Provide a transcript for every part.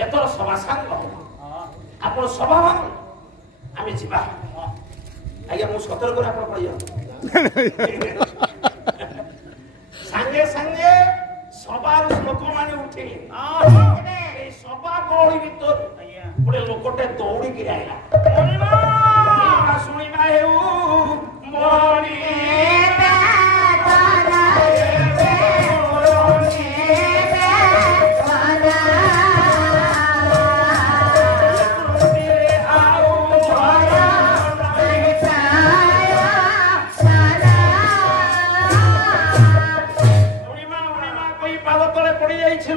एतर सभा सांग आपण सभा आमे जिबा आज्ञा मु सतर्क कर आपण पड़िया संगे संगे सभार लोक माने उठिले ए सभा गहली भीतर गोटे लोकटे दौड़ी के आइला मणिमा सुनिमा हेउ मणिमा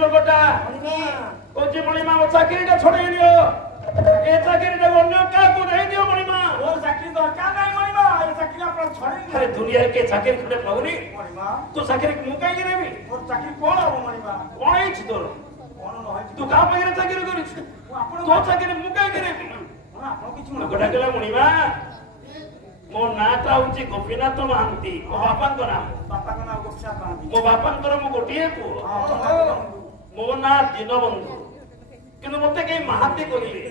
लोकटा कोची मणिमा ओ चाकरीटा छोड़े लियो ए चाकरीटा अन्य का को दे दियो मणिमा ओ चाकरी दरकार नाही मणिमा ए चाकरी आपण छोड़े अरे दुनिया के चाकरी खडे पाउनी मणिमा तू चाकरी मु काई नेबी मोर चाकरी कोन हो मणिमा कोन हिच तोर कोन न तू का पगरे चाकरी करिस आपण तो चाकरी मु काई नेबी आपण किछ लोकटा गेला मणिमा मो नाटा होची गोपीनाथ महांती मो बापांकर नाम गोपीनाथ महांती मो बापांकर मो गोटिए को मो ना दीनबंधु किंतु मते कई महांती कहले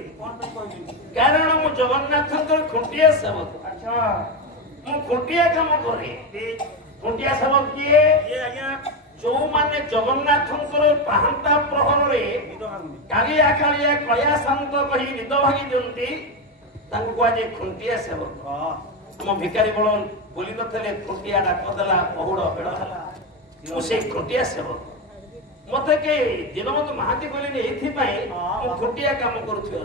कारण मो जगन्नाथंकर खुंटिया सेवक अच्छा मो खुंटिया काम करे खुंटिया सेवक किए ये आज्ञा जो माने जगन्नाथंकर पाहंता प्रहर रे कालिया कालिया कया शांत कहि निद भागी दियंती तांको आज खुंटिया सेवक हम भिकारी बड़ बोली नथले खुंटिया डा कदला बहुड़ बेड़ हला मो से खुंटिया सेवक मते के दीनबंधु महांती कहले एथि पई मो खुंटिया काम करूथियो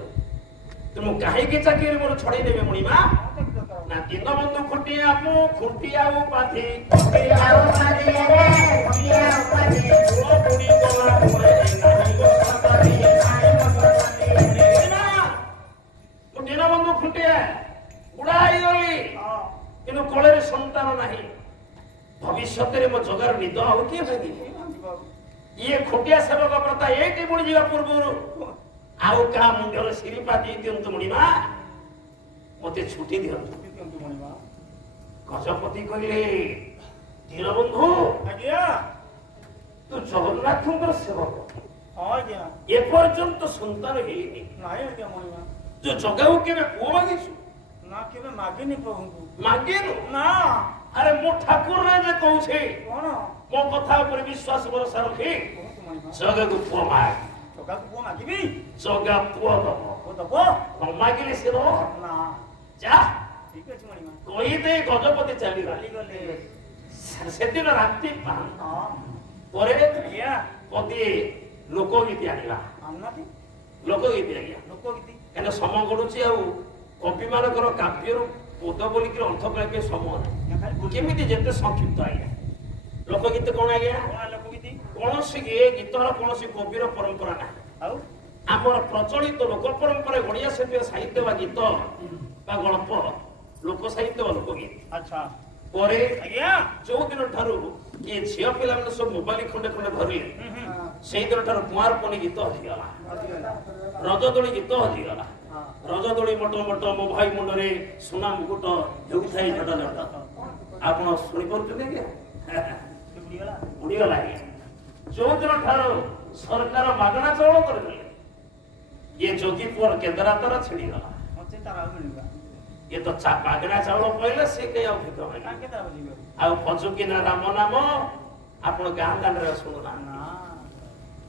तुम काहे के चाकरी मोर छड़े देबे मणिमा ना दीनबंधु खुंटिया मो खुंटिया उपाधि खुंटिया उपाधि रे खुंटिया उपाधि ओ बुड़ी गोला मोरे नाही गो सरकारी नाही गो सरकारी मो दीनबंधु खुंटिया उड़ाई गली किनु कोले रे संतान नाही भविष्य रे मो जगार निद हो के भागी ये खोटिया सेवक प्रथा एटी बुड़ी जीवा पूर्व आउ का मुंडर सिरिपा दी दियंतु मणिमा मते छुटी दियंतु मणिमा गजपति कहले दीनबंधु आज्ञा तू जगन्नाथंकर सेवक आज्ञा ए पर्यंत संतान हेनी नाही आज्ञा मणिमा जो जगाऊ केबे पुओ मागिछु ना केबे मागिनी प्रभु मागिनु ना अरे मो ठाकुर रे जे कहू छे कोन मो कथा ऊपर विश्वास भरोसा रखी जगा को पुओ माग जगा को पुओ मागिबी जगा पुओ दबो न मागिले से दो ना जा ठीक अछि मणिमा कोई दे गजपति चली गले से दिन राती पान परे या पति लोकगीत आनिला आमनाती लोकगीत आनिला लोकगीत एने सम गडुची आ कवि मानकर काव्यर पद बोलिक अर्थ कहे समय केमी जिते संक्षिप्त आज्ञा लोकगीत कौन आज्ञा लोकगीत कौन गीतर कौन कविर परंपरा ना आमर प्रचलित लोक परंपरा ओडिया साहित्य बा गीत बा गल्प लोक साहित्य बा लोकगीत अच्छा परे आज्ञा जो दिन ठारू ये झियो पिला मन सब मोबाइल खंडे खंडे धरले सेही दिन ठारू कुमार पनी गीत हजिगला रजदोली गीत हजिगला रजदोली मटो मटो मो भाई मुंडरे सुना मुकुट हेउथाई जट जट आपण सुनि परछने के उड़ीगला जो दिन ठारो सरकार मागणा चाउल करले ये जोगीपुर केंद्रातर छिड़ी गला मते तारा मिलबा ये तो मागणा चाउल पहिले से के अधिक का के तारा जीव आ पजुकिना राम नाम आपण गां दान रे सुनना ना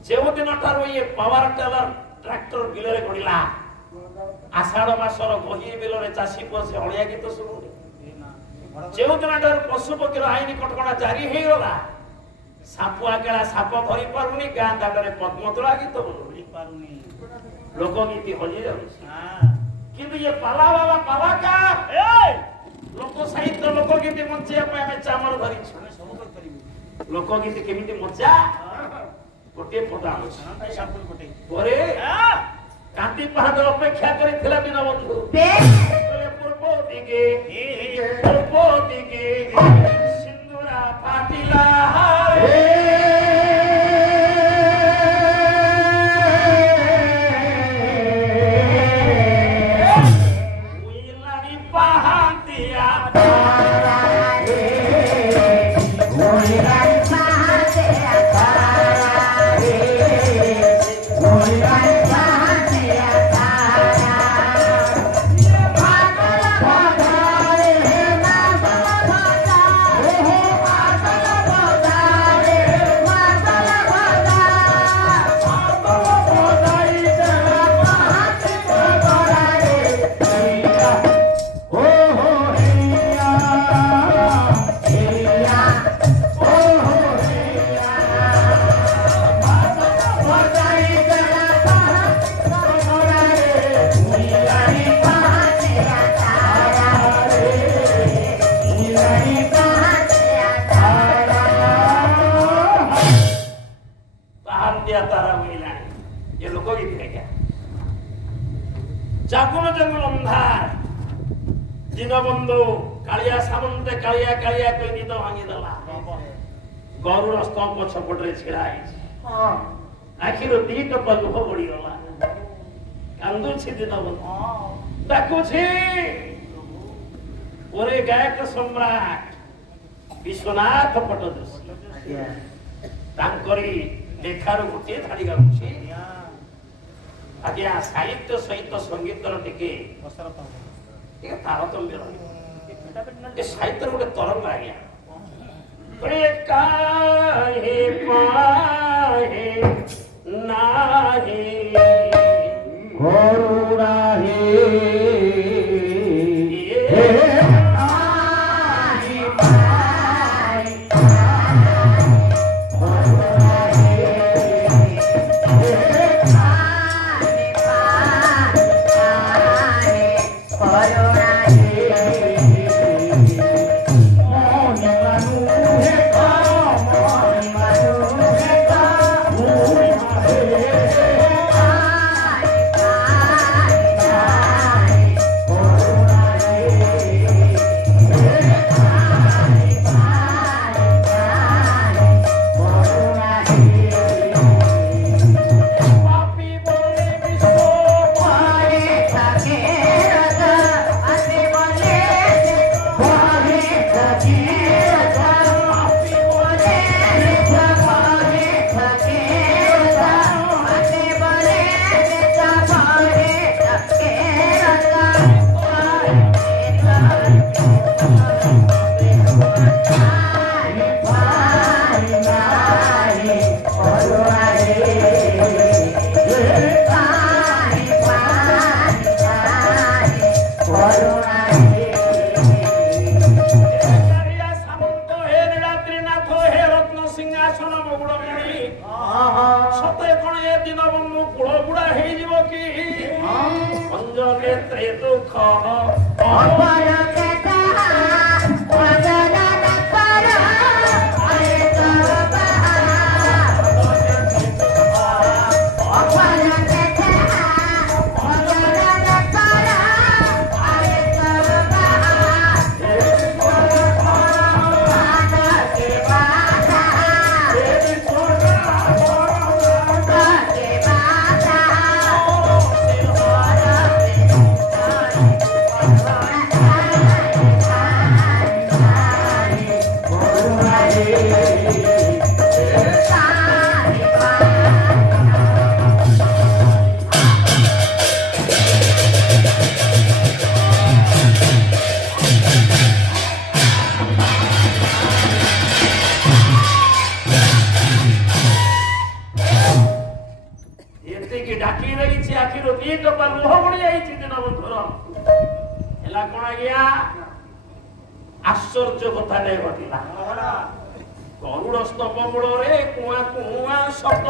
जे दिन ठारो ये पावर टेलर ट्रैक्टर बिलरे गडिला आषाढ़ मासर गही बिलरे चाषी पसे हलिया गीत शुणुनी जो दिन पशु पक्षी आईन कटकणा जारी हो गला सापुआ केला साप धरी पारुनी गां दांडे पद्मतोला गीत बोली पारुनी लोकगीत हजि किंतु ये पाला बाबा पालाकार लोक साहित्य लोकगीत मंचिया आम चामर धरी लोकगीत केमिति मजा गोटे पद आनुरे कांति पहाड़ अपेक्षा करिथिला दीनबंधु पूर्व दिगे सिंदूरा फाटिला उइलानी पहांतिया उइलानी पहांतिया भेगा जागुन जंगल अंधार दीनबंधु कालिया सामंते कालिया कालिया कोई निद भांगी देला गरुड़ स्तंभ छपटे छिड़ा आखिर दीट पर लुह बड़ी गला कांदुछि दीनबंधु डाकुछि ओरे गायक सम्राट विश्वनाथ पट्टदर्शी तांकरी लेखार गोटे धाड़ी गाउछि आज्ञा साहित्य सहित संगीत टिके तारतम्य रही साहित्य गोटे तरंग आज्ञा काहे पाहे नाहे गरुड़ाहे आश्चर्य कथा घटला गरुड़ स्तंभ मूल कुआ कुआ शब्द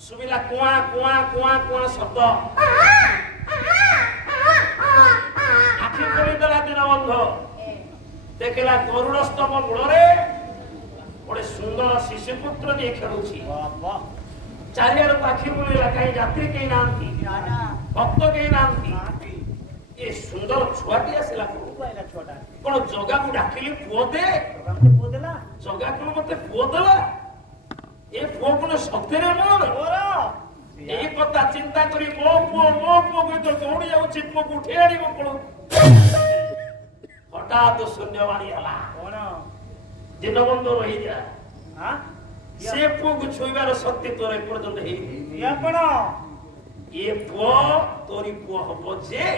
सुबिला कुआ कुआ कुआ कुआ शब्द देखला गरुड़ स्तंभ मूल गोटे सुंदर शिशुपुत्र नहीं खेलुची चारियार पाखी बुला कहीं यात्री कहीं ना भक्त कहीं ना ये सुंदर छुआटी आसला कौन जगा को डाकिली पुओ दे जगा कौन मत पुओ देला ये पुओ कौन सत्य मोर यही कथा चिंता करी मो पुओ तो दौड़ी जाऊँ पुओ को उठे आनी कौन हठात शून्यवाणी दीनबंधु रही जा से पुओ को छुईबार शक्ति तोर एपर्यंत ये पुओ तोरी पुओ हम जे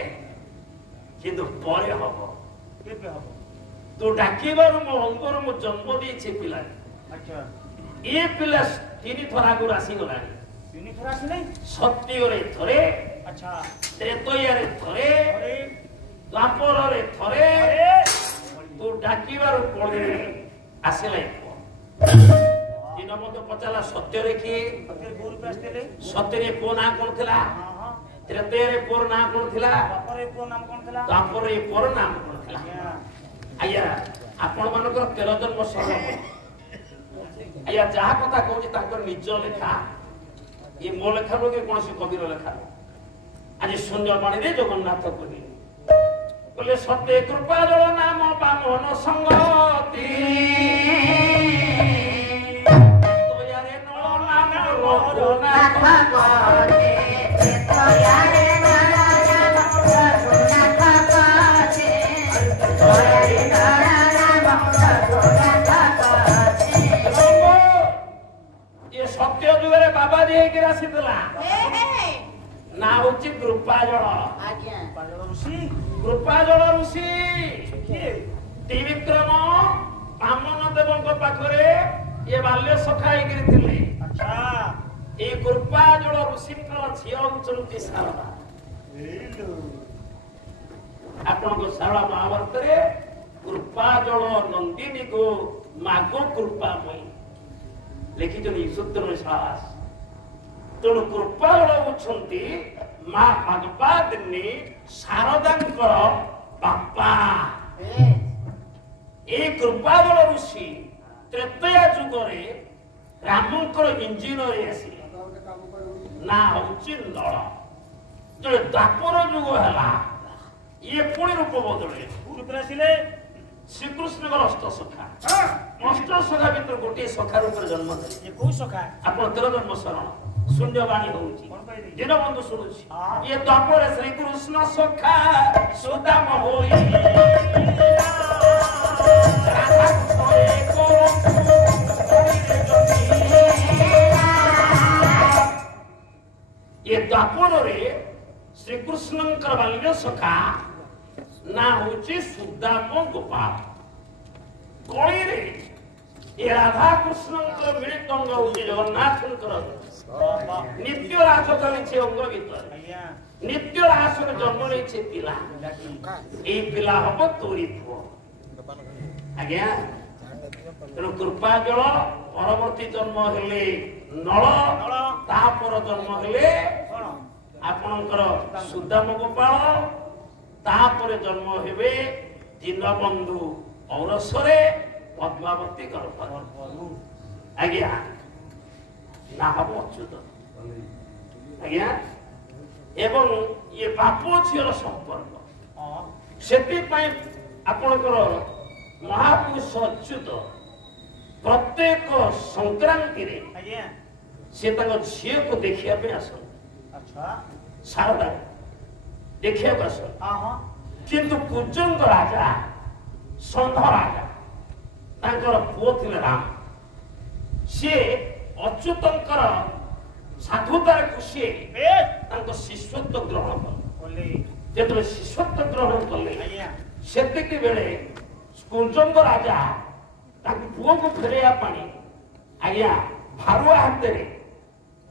किंतु परे हम तू डाकिबार मो अंगर मो जन्म देछे पिला ये पिला तीन थर आगुर आसी गलानी सत्य रे थरे त्रेतया रे थरे द्वापर रे थरे तू डाकिबार पड़े आसिला मत पचाला सत्य रे की सत्य रे को ना कोन थिला त्रेते रे पोर ना कोन थिला तापर रे पोर नाम कोन थिला आया आपण मानकर 13 जन्म सर आया जहा कथा कहूची ताकर निज लेखा ये मो लेखा रो के कोनसी कविर लेखा आज शून्य पानी रे जगन्नाथ कवि बोले सत्य कृपा जल नाम बामन संगति तोयारे नळ नाम रघुनाथ पाते तोयारे नळ नाम रघुनाथ पाते तोयारे नळ नाम रघुनाथ पाते ये सत्य जुगरे बाबा जी के आसीतला ना होची कृपाजल आज्ञा कृपाजल ऋषि त्रिविक्रम बामन देवଙ୍କ पाखरे ये बाल्य सखा हेगिरि थिले अच्छा ए कृपाजल ऋषिଙ୍କର ଝିଅ ହଉଛନ୍ତି ଶାରଦା ଆପଣଙ୍କ ଶାରଳା ମହାଭାରତରେ कृपाजल नंदिनी को मागो कृपामयी लिखिଛନ୍ତି ସୂତ୍ର ସାହସ ତେଣୁ कृपाजल ହଉଛନ୍ତି ମା ଭଗବାଦିନୀ शारदांकर बापा ए कृपाजल ऋषि त्रेतया जुगरे रामंकर इंजीनियर आसिले ना होची नळ जे द्वापर जुग हला ये पुणी रूप बदले रूप आसिले श्रीकृष्ण अष्ट सखा अष्ट सखा भीतर गोटे सखा रूप जन्म ले ये को सखा आपण 13 जन्म शरण शून्यवाणी होउची दिन बंधु सुनुची ये द्वापर श्री कृष्ण सखा सुदाम होई राधा सोए को ये द्वापर रे श्री कृष्णंकर बाल्य सखा ना होची सुदाम गोपाल कोई रे ये राधा कृष्णंकर मिलित अंग होची जगन्नाथंकर नित्य रास चली अंग भीतर नित्य रास जन्म नहीं पिला ये पिला हम तोरी पुओ आज्ञा तेणु कृपाजल परवर्ती जन्म हेले नल तापर जन्म हेले आपणकर सुदाम गोपाल तापर जन्म हेबे दीनबंधु औरसरे पद्मावती गर्भ आज्ञा ना हम अच्युत आज्ञा एवं ये बाप झीर संपर्क से आपणकर महापुरुष अच्युत प्रत्येक संक्रांति रे से झी को देखा आस शारदा देखा आस किंतु कुजंग राजा संध राजा पुओ थिले राम सी अच्युतंकर साधुतार खुशी शिष्यत्व ग्रहण कले जेतबे शिष्यत्व ग्रहण कले सेतिक बेले कुंजंग राजा पुओ को फेरैया पानी आज्ञा भारुआ हाथ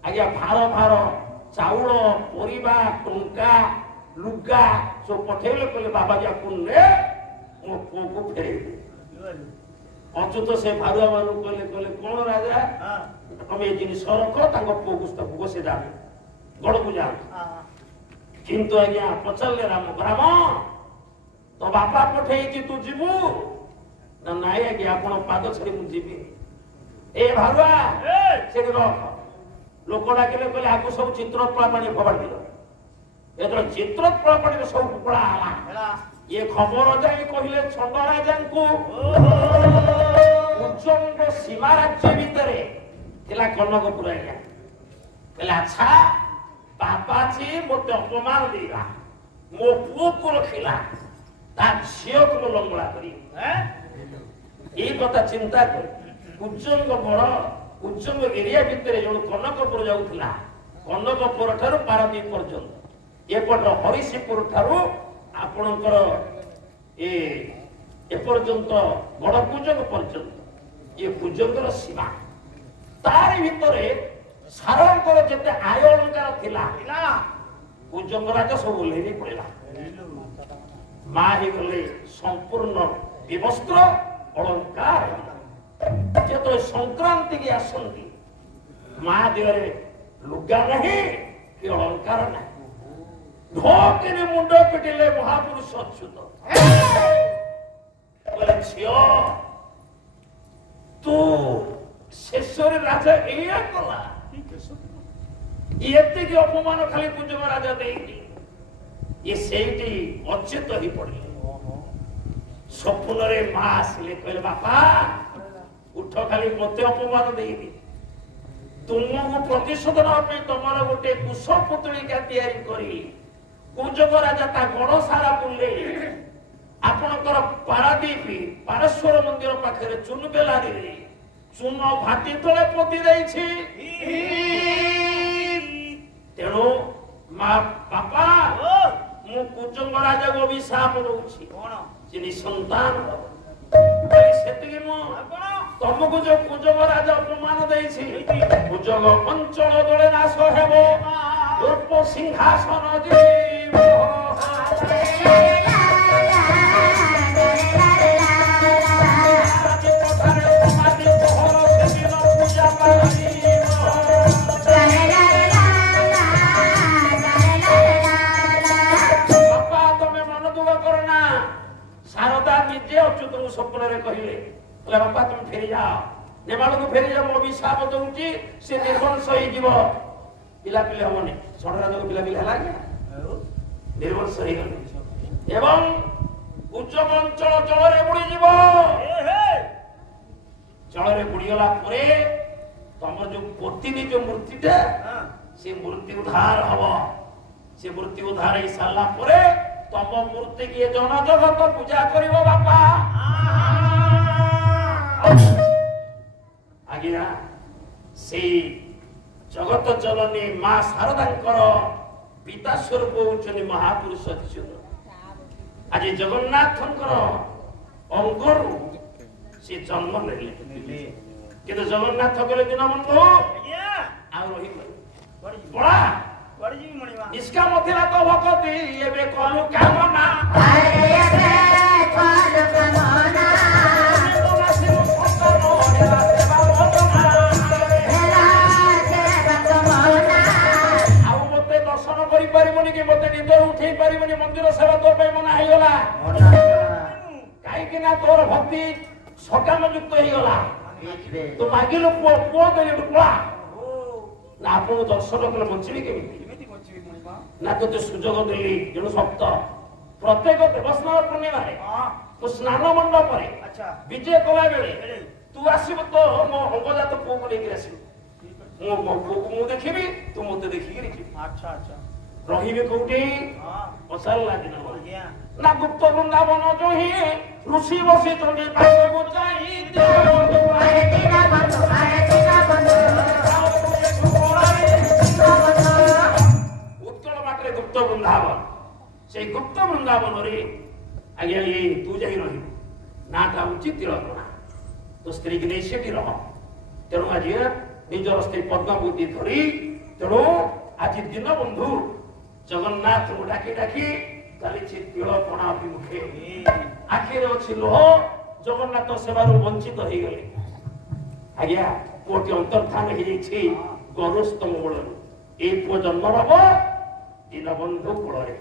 आज्ञा भार भार चाउल परिबा टंका लुगा सब पठेले कहले बाबा जा कुने मो पुओ को फेरे अच्युत से भारुआ मानु कहले कहले कोन राजा हम ये जिनिस रख तांको पुओ को से जाने गड़ को जा किंतु आज्ञा पचारे राम राम तो बापा पठे तू जीवु ना नाई आज्ञा आपण पाद छड़ी मु जीवी ए भारुआ से रख लोक डाकिले कहले आगु सब चित्रकला पानी फबाड़ दिलो एतर चित्रकला पानी सब कुकड़ा आला ये खबर जाई कहिले छंद राजांकु उज्जंग सीमा राज्य भितरे थिला कनकपुर आज्ञा कहले अच्छा बापा जी मोटे अपमान देला मो पुओ को रखिला ता झियो को लंगड़ा करी ए कथा चिंता कर उज्जंग बड़ उज्जंग एरिया भितर जो कनकपुर जाउथला कनकपुर ठारू पारादीप पर्यंत एपट हरिशिपुर ठारू आपणकर ए पर्यंत बड़ कुजंग पर्यंत ये कुजंगर सीमा तार भितरे सारंकर जेते आय अलंकार थिला कुजंग राजा सब लेनी पड़ेला मा ही गले संपूर्ण विवस्त्र अलंकार ଯେତେବେଳେ ସଂକ୍ରାନ୍ତି କି ଆସନ୍ତି ମା ଦେହରେ ଲୁଗା ନାହିଁ କି ଅଳଙ୍କାର ନାହିଁ, ଢୋକିନି ମୁଣ୍ଡ ପିଟିଲେ ମହାପୁରୁଷ ଅଚ୍ୟୁତ କହିଲେ ଝିଅ ତୁ ଶେଷରେ ରାଜା ଏଇଆ କଲା, ଏତିକି ଅପମାନ ଖାଲି କୁଞ୍ଜଙ୍ଗ ରାଜା ଦେଇନି, ଇଏ ସେଇଠି ଅଚେତ ହେଇ ପଡିଲେ। ସ୍ୱପ୍ନରେ ମା ଆସିଲେ କହିଲେ ବାପା ଉଠ, ଖାଲି ମତେ ଅପମାନ ଦେଇନି, ତୁମକୁ ପ୍ରତିଶୋଧ ନେବା ପାଇଁ ତମର ଗୋଟେ କୁଶ ପୁତଳିକା ତିଆରି କରି କୁଞ୍ଜଙ୍ଗ ରାଜା ତା ଗଣ ସାରା ବୁଲେଇ ଆପଣଙ୍କର ପାରାଦୀପ ପାରେଶ୍ୱର ମନ୍ଦିର ପାଖରେ ଚୁନ ବେଲାରେ ଚୁନ ଭାଟି ତଳେ ପୋତି ଦେଇଛି। ତେଣୁ ମା ବାପା ମୁଁ କୁଞ୍ଜଙ୍ଗ ରାଜାକୁ ଅଭିଶାପ ଦଉଛି, ସେ ନିଃସନ୍ତାନ ସେତିକି ନୁହଁ, ତମକୁ ଯୋଉ କୁଞ୍ଜଙ୍ଗ ରାଜା ଅପମାନ ଦେଇଛି କୁଞ୍ଜଙ୍ଗ ଅଞ୍ଚଳ ଦଳେ ନାଶ ହେବ, ରୂପ ସିଂହାସନ ଜୀବ ସ୍ୱପ୍ନରେ କହିଲେ ବାପା তুমি ଫେରି ଯାଅ, ନେମାଳକୁ ଫେରି ଯାଅ, ମୁଁ ଅଭିଶାପ ଦଉଛି ସେ ନିର୍ବଂଶ ହେଇଯିବ, ପିଲାପିଲି ହବନି। ଷଡ଼ରାଜକୁ ପିଲାପିଲି ହେଲା କି ନିର୍ବଂଶ ହେଇଗଲେ ଏବଂ କୁଞ୍ଜଙ୍ଗ ଅଞ୍ଚଳ ଜଳରେ ବୁଡ଼ିଯିବ। ଜଳରେ ବୁଡ଼ିଗଲା ପରେ ତମର ଯୋଉ ପୋତିନି ଯୋଉ ମୂର୍ତ୍ତିଟା ସେ ମୂର୍ତ୍ତି ଉଦ୍ଧାର ହବ। ସେ ମୂର୍ତ୍ତି ଉଦ୍ଧାର ହେଇ ସାରିଲା ପରେ ତମ ମୂର୍ତ୍ତି କିଏ ଜନ ଜଗତ ପୂଜା କରିବ ବାପା। ଆଜ୍ଞା ସେଇ ଜଗତ ଜନନୀ ମା ଶାରଦାଙ୍କର ପିତା ସ୍ୱରୂପ ହଉଛନ୍ତି ମହାପୁରୁଷ ଅଚ୍ୟୁତ। ଆଜି ଜଗନ୍ନାଥଙ୍କର ଅଙ୍ଗରୁ ସେ ଜନ୍ମ ନେଲେ, କିନ୍ତୁ ଜଗନ୍ନାଥ କହିଲେ ଦୀନବନ୍ଧୁ ଆଉ ରହିଗଲେ ପଳା, ନିଷ୍କାମ ଥିଲା ତ ଭକତି ଏବେ କଲୁ କାମନା। ଆଉ ମତେ ଦର୍ଶନ କରିପାରିବନି କି ମତେ ନିଦରୁ ଉଠେଇ ପାରିବନି, ମନ୍ଦିର ସେବା ତୋ ପାଇଁ ମନା ହେଇଗଲା, କାହିଁକି ନା ତୋର ଭକ୍ତି ସକାମ ଯୁକ୍ତ ହେଇଗଲା। ତୁ ମାଗିଲୁ ପୁଅ, ପୁଅ ଦେଲୁ ପଳା ନା, ଆପଣଙ୍କୁ ଦର୍ଶନ କଲେ ବଞ୍ଚିବି କେମିତି? ନା ତୋତେ ସୁଯୋଗ ଦେଲି ଜଣେ ଭକ୍ତ ପ୍ରତ୍ୟେକ ଦେବସ୍ନାନ ପୂର୍ଣ୍ଣିମାରେ ମୁଁ ସ୍ନାନ ମଣ୍ଡପରେ ବିଜେ କଲା ବେଳେ ତୁ ଆସିବୁ ତ ମୋ ଅଙ୍ଗଜାତ ପୁଅକୁ ନେଇକି ଆସିବୁ, ମୁଁ ମୋ ପୁଅକୁ ମୁଁ ଦେଖିବି, ତୁ ମତେ ଦେଖିକି ଦେଖିବି। ରହିବି କୋଉଠି? ପଚାରିଲା ଦିନ ନା ଗୁପ୍ତ ବୃନ୍ଦାବନ ଯୋହି ଋଷି ବସିଛନ୍ତି ପାଖକୁ ଯାଇ ଉତ୍କଳ ବାଟରେ ଗୁପ୍ତ ବୃନ୍ଦାବନ, ସେଇ ଗୁପ୍ତ ବୃନ୍ଦାବନରେ ଆଜ୍ଞା ତୁ ଯାଇ ରହିବୁ, ନାଟା ହଉଛି ତିଳକଣା, ତୋ ସ୍ତ୍ରୀକି ନେଇ ସେଠି ରହ। ତେଣୁ ଆଜି ନିଜର ସ୍ତ୍ରୀ ପଦ୍ମାବତୀ ଧରି, ତେଣୁ ଆଜି ଦୀନବନ୍ଧୁ ଜଗନ୍ନାଥଙ୍କୁ ଡାକି ଡାକି ଚାଲିଛି ତିଳକଣା ଅଭିମୁଖେ, ଆଖିରେ ଅଛି ଲୁହ, ଜଗନ୍ନାଥ ସେବାରୁ ବଞ୍ଚିତ ହେଇଗଲେ। ଆଜ୍ଞା ପୁଅଟି ଅନ୍ତର୍ଧାନ ହେଇଯାଇଛି ଗରୁସ୍ତମ ମୂଳରୁ, ଏଇ ପୁଅ ଜନ୍ମ ହବ ଦୀନବନ୍ଧୁ କୂଳରେ,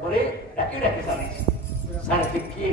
ପରେ ଡାକି ଡାକି ଚାଲିଛି ସାର କିଏ